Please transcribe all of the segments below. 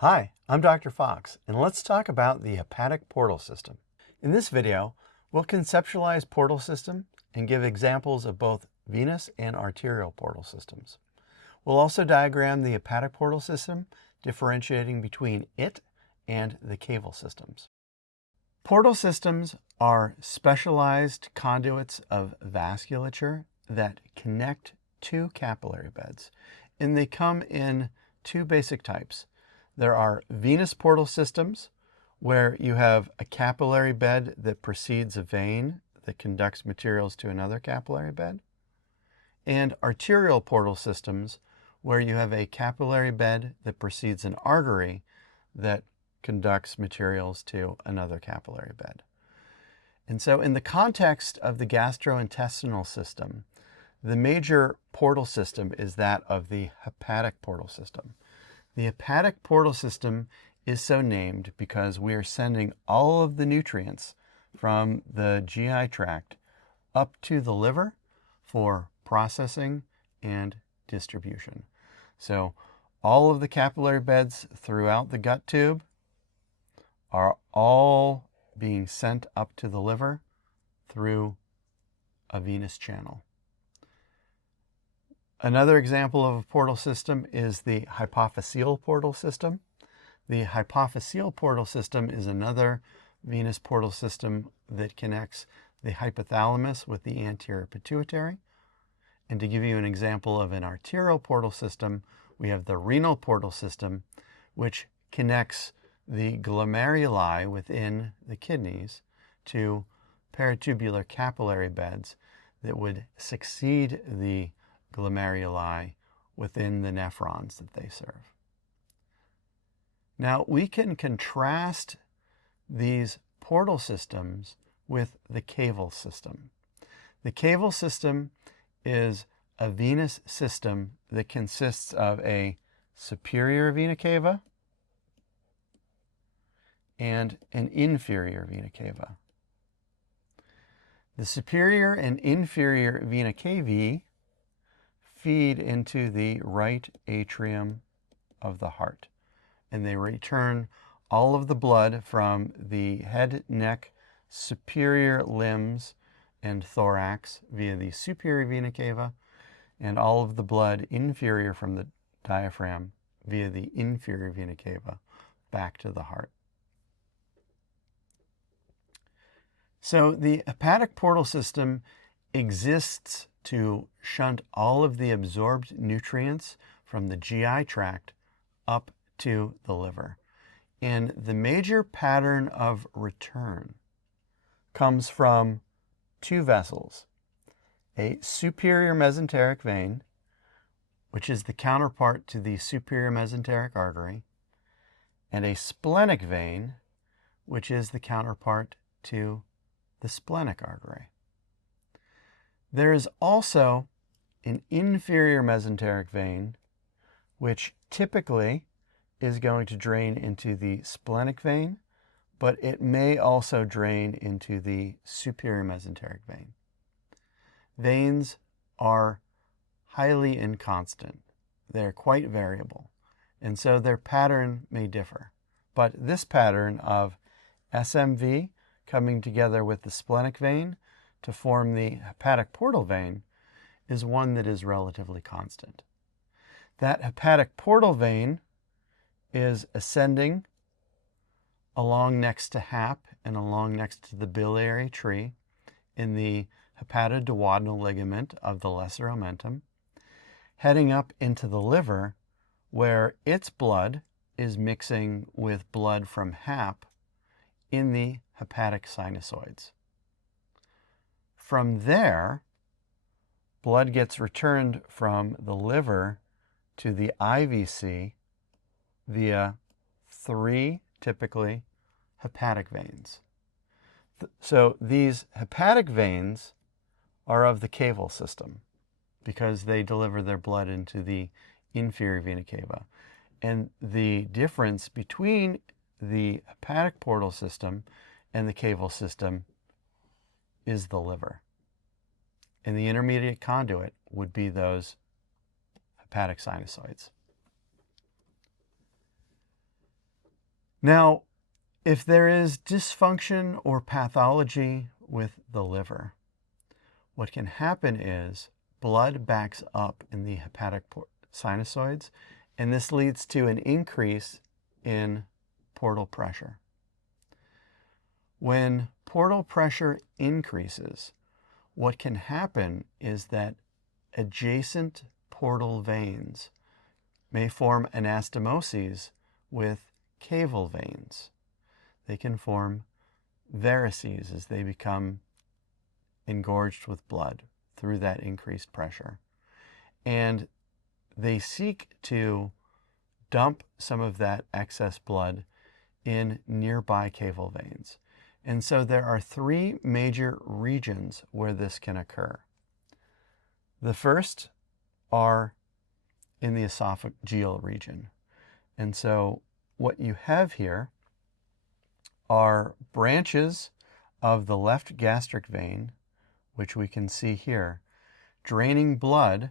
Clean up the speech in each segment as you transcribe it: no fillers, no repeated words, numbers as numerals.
Hi, I'm Dr. Fox, and let's talk about the hepatic portal system. In this video, we'll conceptualize portal system and give examples of both venous and arterial portal systems. We'll also diagram the hepatic portal system, differentiating between it and the caval systems. Portal systems are specialized conduits of vasculature that connect two capillary beds, and they come in two basic types. There are venous portal systems, where you have a capillary bed that precedes a vein that conducts materials to another capillary bed, and arterial portal systems, where you have a capillary bed that precedes an artery that conducts materials to another capillary bed. And so in the context of the gastrointestinal system, the major portal system is that of the hepatic portal system. The hepatic portal system is so named because we are sending all of the nutrients from the GI tract up to the liver for processing and distribution. So all of the capillary beds throughout the gut tube are all being sent up to the liver through a venous channel. Another example of a portal system is the hypophyseal portal system. The hypophyseal portal system is another venous portal system that connects the hypothalamus with the anterior pituitary. And to give you an example of an arterial portal system, we have the renal portal system, which connects the glomeruli within the kidneys to peritubular capillary beds that would succeed the glomeruli within the nephrons that they serve. Now, we can contrast these portal systems with the caval system. The caval system is a venous system that consists of a superior vena cava and an inferior vena cava. The superior and inferior vena cavae feed into the right atrium of the heart, and they return all of the blood from the head, neck, superior limbs, and thorax via the superior vena cava, and all of the blood inferior from the diaphragm via the inferior vena cava back to the heart. So the hepatic portal system exists to shunt all of the absorbed nutrients from the GI tract up to the liver. And the major pattern of return comes from two vessels: a superior mesenteric vein, which is the counterpart to the superior mesenteric artery, and a splenic vein, which is the counterpart to the splenic artery. There is also an inferior mesenteric vein, which typically is going to drain into the splenic vein, but it may also drain into the superior mesenteric vein. Veins are highly inconstant. They're quite variable, and so their pattern may differ. But this pattern of SMV coming together with the splenic vein to form the hepatic portal vein is one that is relatively constant. That hepatic portal vein is ascending along next to HAP and along next to the biliary tree in the hepatoduodenal ligament of the lesser omentum, heading up into the liver, where its blood is mixing with blood from HAP in the hepatic sinusoids. From there, blood gets returned from the liver to the IVC via three, typically, hepatic veins. So these hepatic veins are of the caval system because they deliver their blood into the inferior vena cava. And the difference between the hepatic portal system and the caval system is the liver. And the intermediate conduit would be those hepatic sinusoids. Now, if there is dysfunction or pathology with the liver, what can happen is blood backs up in the hepatic sinusoids, and this leads to an increase in portal pressure. When portal pressure increases, what can happen is that adjacent portal veins may form anastomoses with caval veins. They can form varices as they become engorged with blood through that increased pressure. And they seek to dump some of that excess blood in nearby caval veins. And so there are three major regions where this can occur. The first are in the esophageal region. And so what you have here are branches of the left gastric vein, which we can see here, draining blood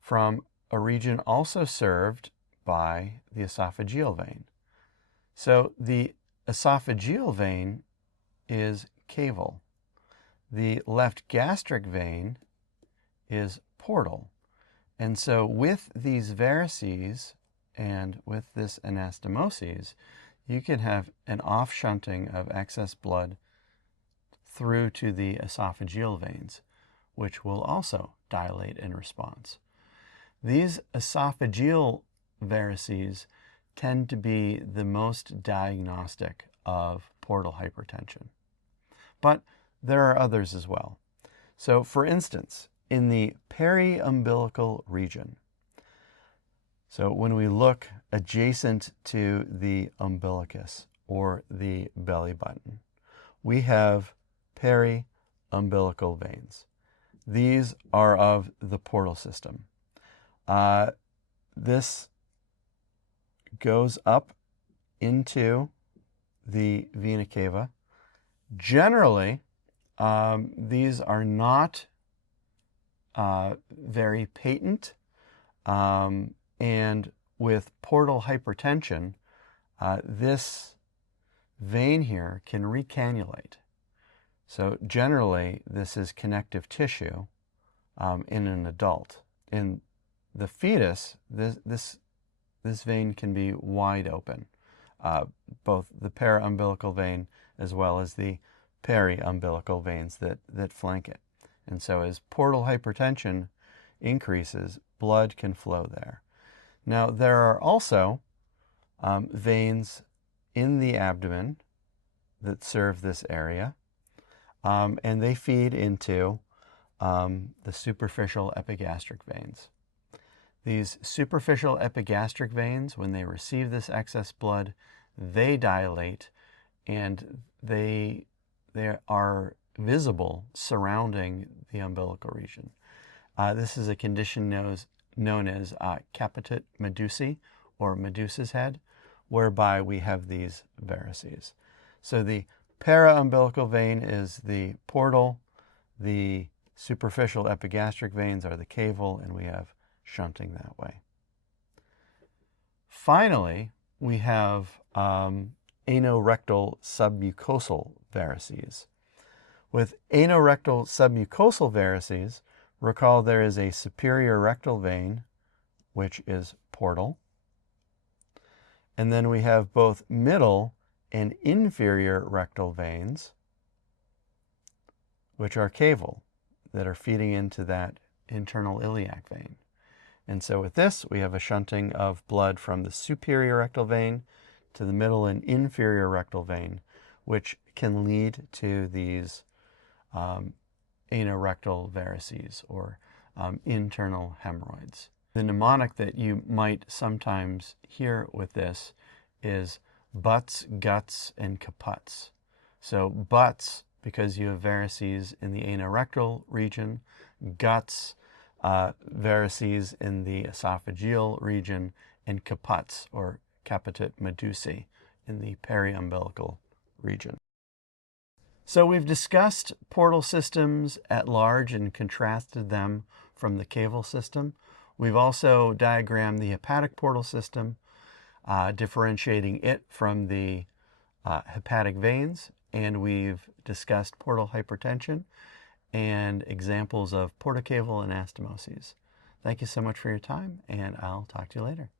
from a region also served by the esophageal vein. So the esophageal vein is caval. The left gastric vein is portal. And so with these varices and with this anastomoses, you can have an off-shunting of excess blood through to the esophageal veins, which will also dilate in response. These esophageal varices tend to be the most diagnostic of portal hypertension. But there are others as well. So for instance, in the periumbilical region, so when we look adjacent to the umbilicus or the belly button, we have periumbilical veins. These are of the portal system. This goes up into the vena cava. Generally, these are not very patent, and with portal hypertension, this vein here can recannulate. So generally, this is connective tissue in an adult. In the fetus, this vein can be wide open, both the paraumbilical vein as well as the periumbilical veins that flank it. And so as portal hypertension increases, blood can flow there. Now, there are also veins in the abdomen that serve this area, and they feed into the superficial epigastric veins. These superficial epigastric veins, when they receive this excess blood, they dilate, and they are visible surrounding the umbilical region. This is a condition known as caput medusae, or Medusa's head, whereby we have these varices. So the paraumbilical vein is the portal, the superficial epigastric veins are the caval, and we have shunting that way. Finally, we have anorectal submucosal varices. With anorectal submucosal varices, recall there is a superior rectal vein, which is portal, and then we have both middle and inferior rectal veins, which are caval, that are feeding into that internal iliac vein. And so with this, we have a shunting of blood from the superior rectal vein to the middle and inferior rectal vein, which can lead to these anorectal varices, or internal hemorrhoids. The mnemonic that you might sometimes hear with this is butts, guts, and kaputs. So butts, because you have varices in the anorectal region, guts, varices in the esophageal region, and kaputs, or caput medusae, in the periumbilical region. So we've discussed portal systems at large and contrasted them from the caval system. We've also diagrammed the hepatic portal system. differentiating it from the hepatic veins, and we've discussed portal hypertension and examples of portocaval anastomoses. Thank you so much for your time, and I'll talk to you later.